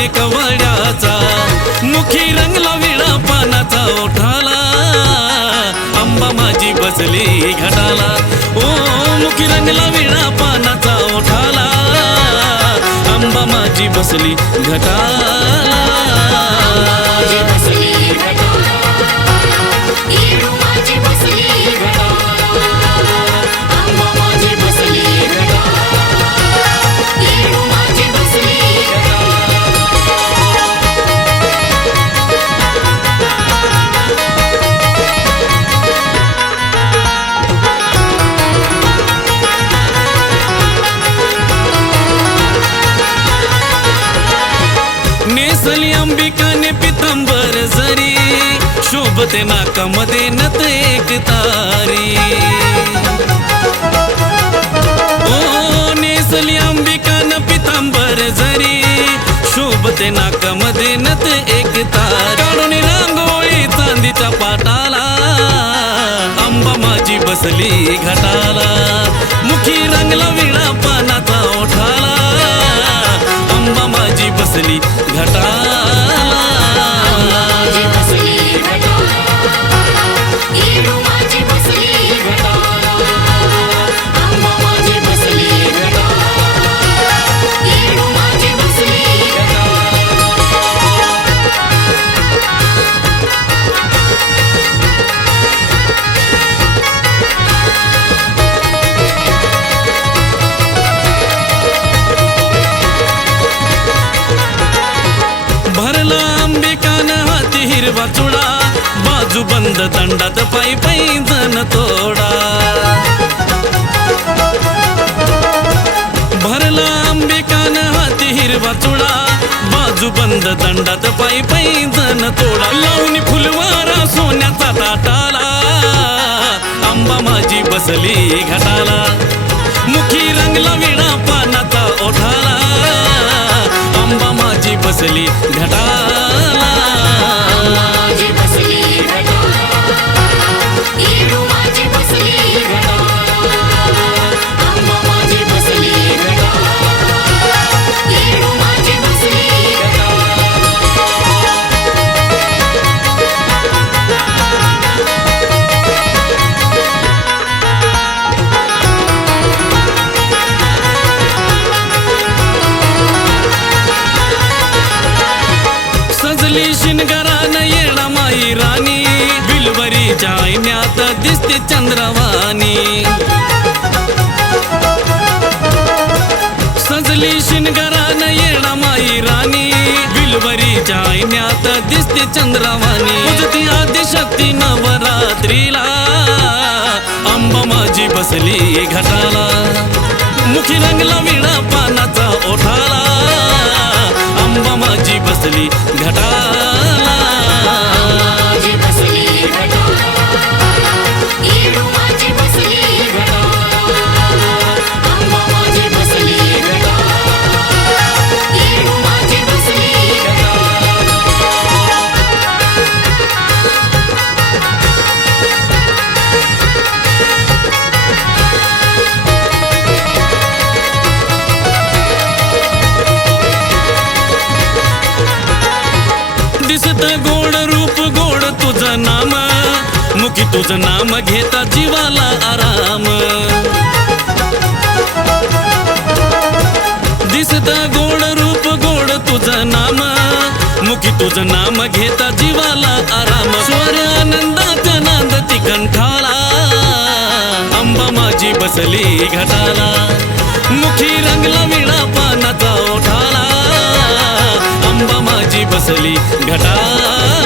आणि कवड्याचा मुखी रंगला विळा पानाचा ओठाला आंबा माझी बसली घटाला. ओ मुखी रंगला विळा पानाचा ओठाला आंबा माझी बसली घटाला. अंबिकाने पितांबर जरी शोभते नाकामध्ये नत एक तारी. ओ नेसली अंबिकान पितांबर जरी शोभते नाकामध्ये नत एक तार. काढून रांगोळी चांदीच्या पाटाला अंबा माझी बसली घाटाला मुखी रंगला विळा पानाचा ओठाला अंबा माझी बसली घाटाला. हिरवा चुडा बाजू बंद दंडात पायी पायी जण तोडा. भरला अंबिकानं हाती हिरवा चुडा. बाजू बंद दंडात पायी पायी जण तोडा. लावणी फुलवारा सोन्याचा ताटाला. आंबा माझी बसली घाटाला. मुखी रंगला विणा पानाचा ओठाला. आंबा माझी बसली घटाला. चंद्रवाणी. सजली शिनगरान येणा माई राणी. विलवरी जायण्यात दिसते चंद्रवाणी. तुझती आदिशक्ती नवरात्रीला. आंबा माझी बसली घटाला. मुखी रंगला विणा पानाचा ओठाला. आंबा माझी बसली घटाला. की तुझं नाम घेता जीवाला आराम. दिसत गोड रूप गोड तुझं नाम. मुखी तुझं नाम घेता जीवाला आराम. स्वर आनंदाचा नांद ती कंठाला. अंबा माझी बसली घटाला. मुखी रंगला मिळा पानाचा ओठाला. अंबा माझी बसली माझी बसली घटाला.